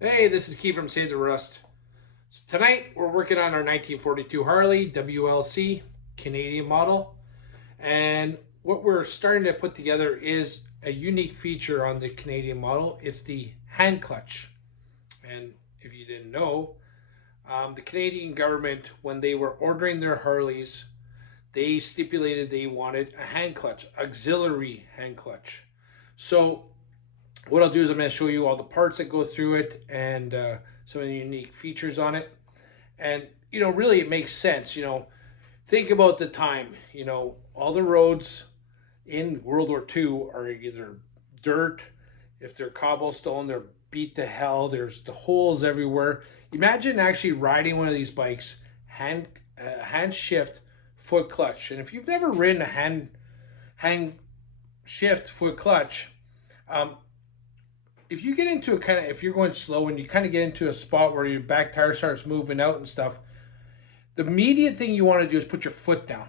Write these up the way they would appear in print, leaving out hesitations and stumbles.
Hey, this is Keith from Save the Rust. So tonight we're working on our 1942 Harley WLC Canadian model, and what we're starting to put together is a unique feature on the Canadian model. It's the hand clutch. And if you didn't know, the Canadian government, when they were ordering their Harleys, they stipulated they wanted a hand clutch, auxiliary hand clutch. So what I'll do is I'm going to show you all the parts that go through it and some of the unique features on it. And, really it makes sense. Think about the time, all the roads in World War II are either dirt, if they're cobblestone, they're beat to hell, there's the holes everywhere. Imagine actually riding one of these bikes, hand shift, foot clutch. And if you've never ridden a hand shift, foot clutch, um, if you get into if you're going slow and you kind of get into a spot where your back tire starts moving out and stuff, the immediate thing you want to do is put your foot down.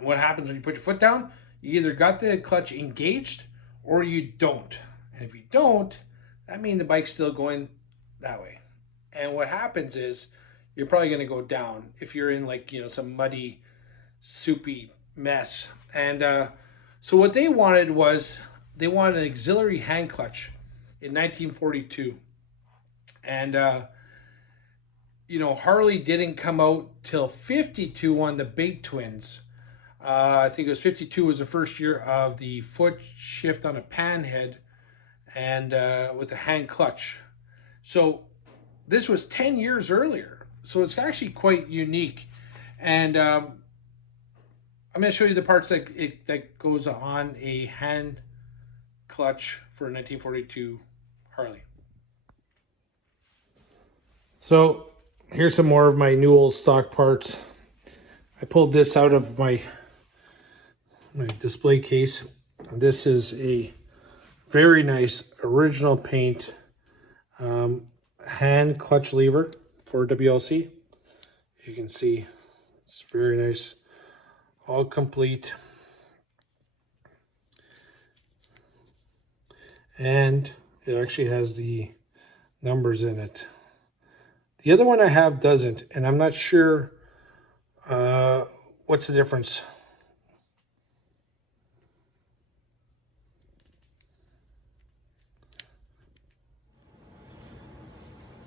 What happens when you put your foot down? You either got the clutch engaged or you don't. And if you don't, that means the bike's still going that way. And what happens is you're probably going to go down if you're in some muddy, soupy mess. And so what they wanted was they wanted an auxiliary hand clutch in 1942. And Harley didn't come out till 52 on the big twins. I think it was 52 was the first year of the foot shift on a pan head and with a hand clutch. So this was 10 years earlier. So it's actually quite unique. And I'm going to show you the parts that goes on a hand clutch for a 1942 Harley. So here's some more of my new old stock parts. I pulled this out of my display case. This is a very nice original paint hand clutch lever for WLC. You can see it's very nice, all complete. And it actually has the numbers in it. The other one I have doesn't, and I'm not sure what's the difference.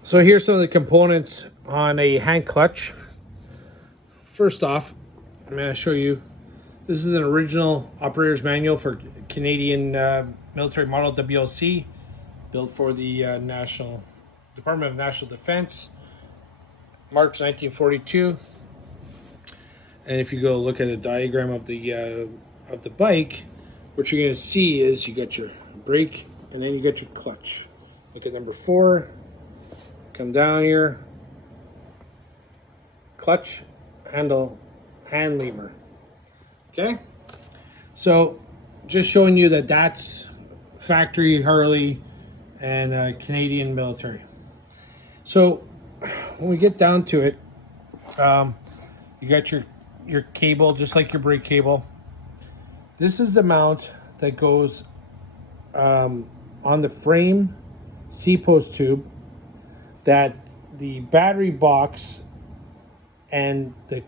So here's some of the components on a hand clutch. First off, I'm going to show you, this is an original operator's manual for Canadian military model WLC, built for the National Department of National Defense, March 1942. And if you go look at a diagram of the bike, what you're going to see is you got your brake and then you got your clutch. Look at number 4. Come down here, clutch, handle, hand lever. Okay, so just showing you that that's factory Harley and Canadian military. So when we get down to it, you got your cable, just like your brake cable. This is the mount that goes on the frame C-post tube that the battery box and the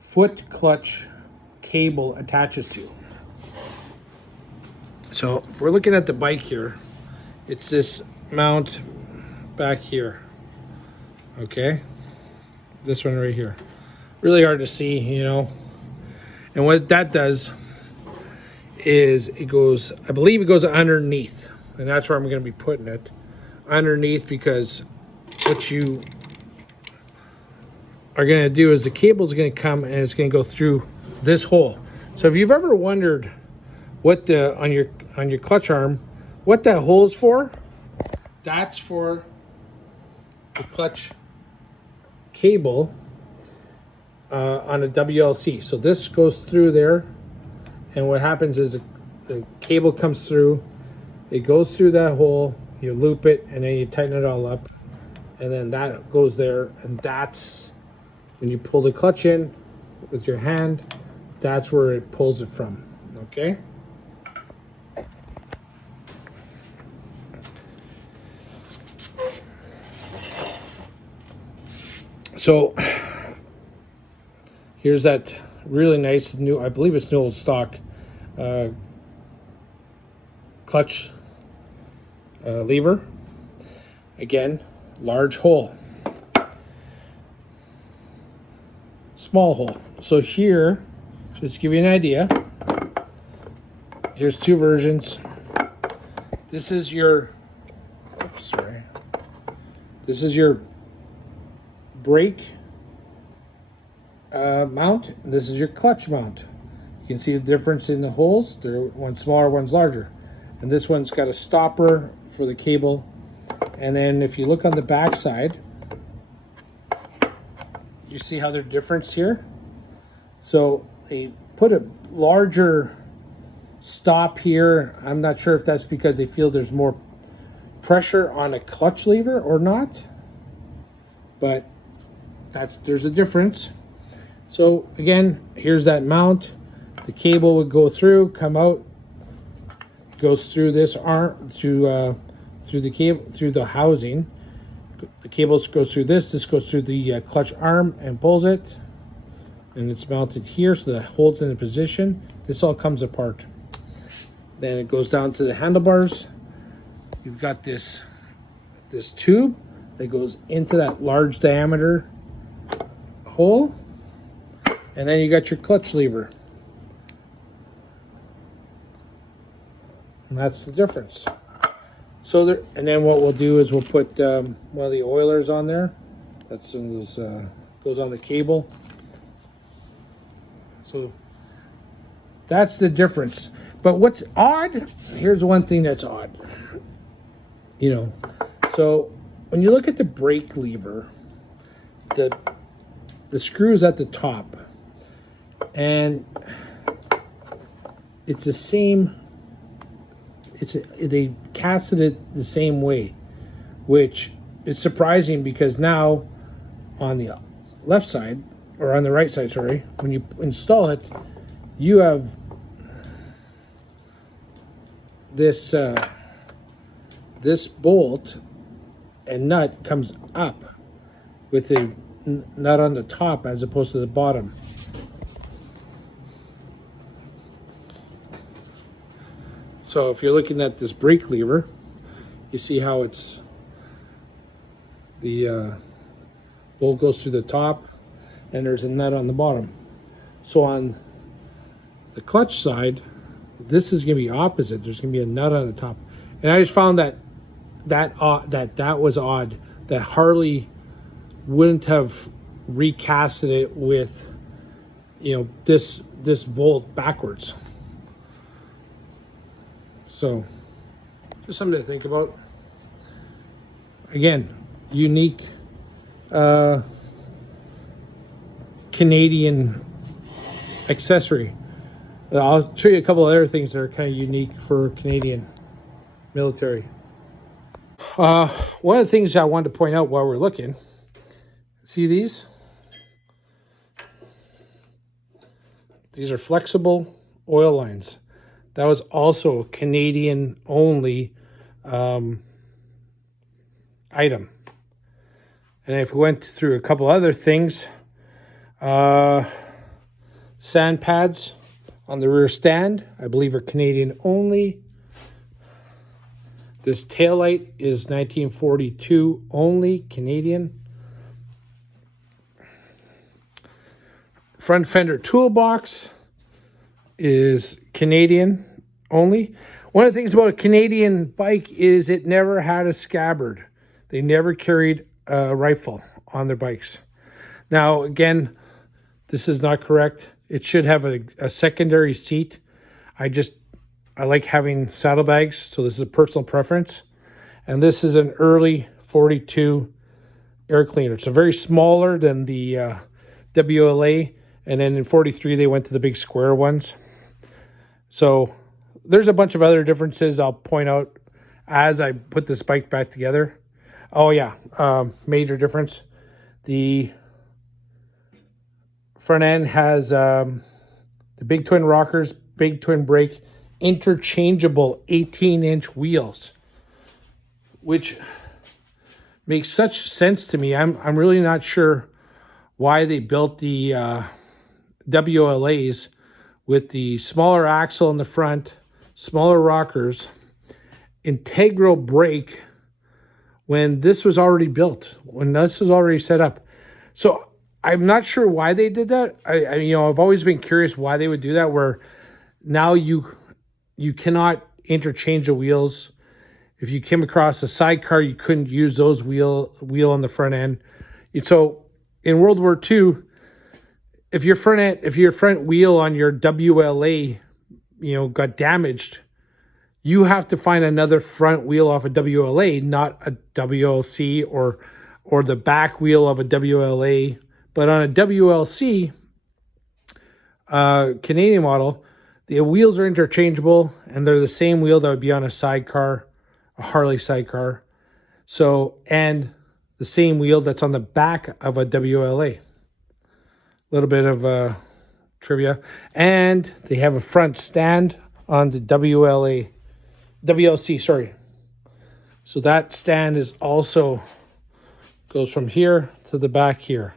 foot clutch cable attaches to. So if we're looking at the bike here, it's this mount back here. Okay, this one right here, really hard to see, and what that does is it goes, I believe it goes underneath, and that's where I'm going to be putting it underneath, because what you are going to do is the cable is going to come and it's going to go through this hole. So if you've ever wondered what on your clutch arm, what that hole is for, that's for the clutch cable on a WLC. So this goes through there, and what happens is the cable comes through, it goes through that hole, you loop it, and then you tighten it all up, and then that goes there, and that's when you pull the clutch in with your hand, that's where it pulls it from. Okay, So here's that really nice new, I believe it's new old stock clutch lever. Again, large hole, small hole. So here, just to give you an idea, here's two versions. This is your, oops, sorry. This is your brake mount. This is your clutch mount. You can see the difference in the holes. One's smaller, one's larger. And this one's got a stopper for the cable. And then if you look on the back side, you see how they're different here? So they put a larger stop here. I'm not sure if that's because they feel there's more pressure on a clutch lever or not, but there's a difference. So again, here's that mount. The cable would go through, come out, goes through this arm, through the cable, through the housing. The cable goes through this. This goes through the clutch arm and pulls it, and it's mounted here so that it holds in a position. This all comes apart. Then it goes down to the handlebars. You've got this tube that goes into that large diameter hole, and then you got your clutch lever, and that's the difference. So there, and then what we'll do is we'll put one of the oilers on there. That's in this, goes on the cable. So that's the difference. But what's odd, here's one thing that's odd. You know, so when you look at the brake lever, the screw is at the top, and it's the same. They casted it the same way, which is surprising because now on the left side, or on the right side, sorry, when you install it, you have this this bolt and nut comes up with a nut on the top as opposed to the bottom. So if you're looking at this brake lever, you see how it's the bolt goes through the top and there's a nut on the bottom. So on the clutch side, this is going to be opposite. There's going to be a nut on the top. And I just found that was odd, that Harley wouldn't have recasted it with, you know, this bolt backwards. So just something to think about. Again, unique Canadian accessory. I'll show you a couple other things that are kind of unique for Canadian military. One of the things I wanted to point out while we're looking, see these? These are flexible oil lines. That was also a Canadian only item. And if we went through a couple other things, sand pads on the rear stand, I believe are Canadian only. This taillight is 1942 only, Canadian. Front fender toolbox is Canadian only. One of the things about a Canadian bike is it never had a scabbard. They never carried a rifle on their bikes. Now, again, this is not correct. It should have a secondary seat. I like having saddlebags, so this is a personal preference. And this is an early 42 air cleaner. It's a very smaller than the WLA, and then in 43 they went to the big square ones. So there's a bunch of other differences I'll point out as I put this bike back together. Oh yeah, major difference. The front end has the big twin rockers, big twin brake, interchangeable 18-inch wheels, which makes such sense to me. I'm really not sure why they built the WLAs with the smaller axle in the front, smaller rockers, integral brake, when this was already built, when this was already set up. So I'm not sure why they did that. I've always been curious why they would do that, where now you cannot interchange the wheels. If you came across a sidecar, you couldn't use those wheel on the front end. So in World War II, if your front wheel on your WLA, got damaged, you have to find another front wheel off a WLA, not a WLC or the back wheel of a WLA. But on a WLC Canadian model, the wheels are interchangeable, and they're the same wheel that would be on a sidecar, a Harley sidecar. So, and the same wheel that's on the back of a WLA. A little bit of trivia. And they have a front stand on the WLC, sorry. So that stand is also goes from here to the back here.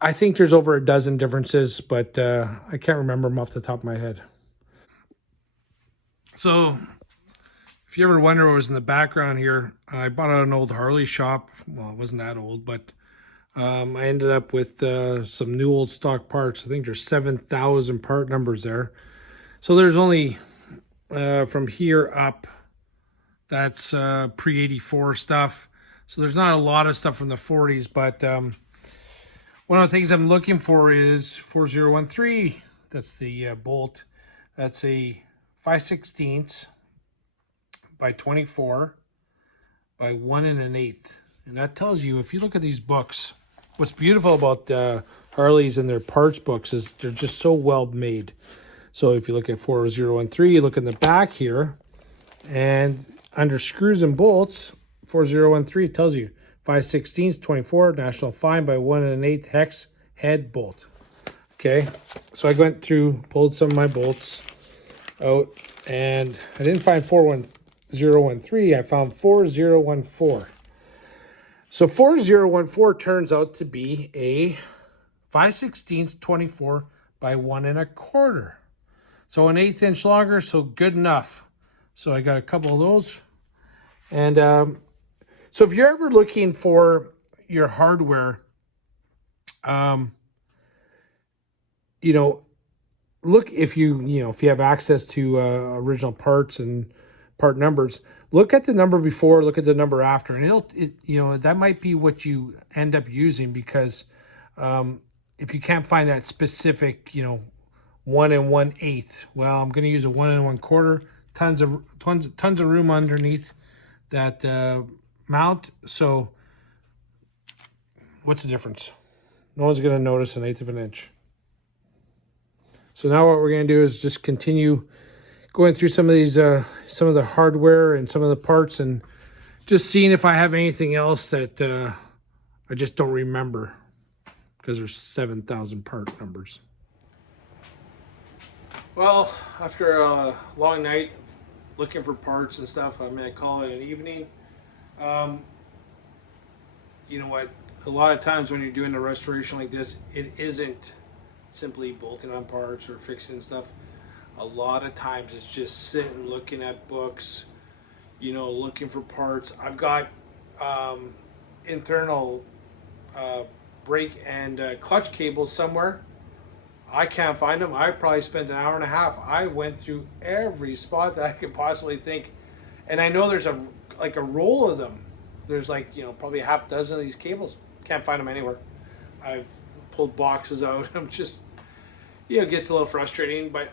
I think there's over a dozen differences, but I can't remember them off the top of my head. So if you ever wonder what was in the background here, I bought out an old Harley shop. Well, it wasn't that old, but I ended up with some new old stock parts. I think there's 7,000 part numbers there. So there's only from here up, that's pre-84 stuff. So there's not a lot of stuff from the 40s, but one of the things I'm looking for is 4013. That's the bolt. That's a 5/16 by 24 by 1 1/8. And that tells you, if you look at these books, what's beautiful about Harleys and their parts books is they're just so well made. So if you look at 4013, you look in the back here, and under screws and bolts, 4013 tells you 5/16 24 national fine by 1 1/8 hex head bolt. Okay, so I went through, pulled some of my bolts out, and I didn't find 4013. I found 4014. So 4014 turns out to be a 5/16 24 by 1 1/4. So an 1/8 inch longer, so good enough. So I got a couple of those. And so if you're ever looking for your hardware, look, if you have access to original parts and part numbers, look at the number before, look at the number after, and that might be what you end up using, because if you can't find that specific 1 1/8, well, I'm going to use a 1 1/4. Tons of room underneath that mount. So what's the difference? No one's going to notice an 1/8 of an inch. So now what we're going to do is just continue going through some of these, some of the hardware and some of the parts, and just seeing if I have anything else that I just don't remember, because there's 7,000 part numbers. Well, after a long night looking for parts and stuff, I'm going to call it an evening. You know what? A lot of times when you're doing a restoration like this, it isn't simply bolting on parts or fixing stuff. A lot of times it's just sitting looking at books, looking for parts. I've got internal brake and clutch cables somewhere. I can't find them. I probably spent an hour and a half. I went through every spot that I could possibly think, and I know there's a roll of them. There's probably a half dozen of these cables. Can't find them anywhere. I've pulled boxes out. I'm just, it gets a little frustrating, but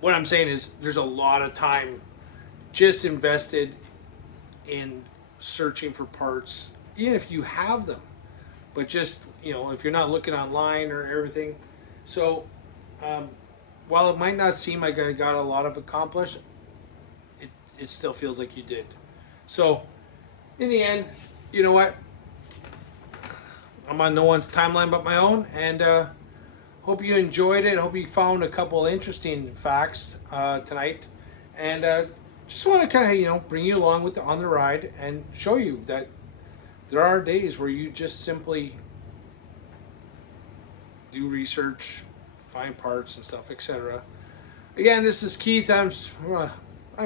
what I'm saying is there's a lot of time just invested in searching for parts, even if you have them, but just, if you're not looking online or everything. So while it might not seem like I got a lot of accomplished, it still feels like you did. So in the end, you know what? I'm on no one's timeline but my own, and hope you enjoyed it. Hope you found a couple interesting facts tonight, and just want to kind of bring you along on the ride and show you that there are days where you just simply do research, find parts and stuff, etc. Again, this is Keith. I'm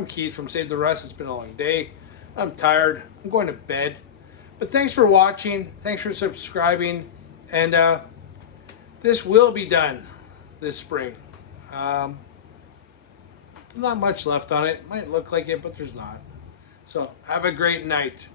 Keith from Save the Rust. It's been a long day. I'm tired. I'm going to bed. But thanks for watching. Thanks for subscribing. And this will be done this spring. Not much left on it. Might look like it, but there's not. So have a great night.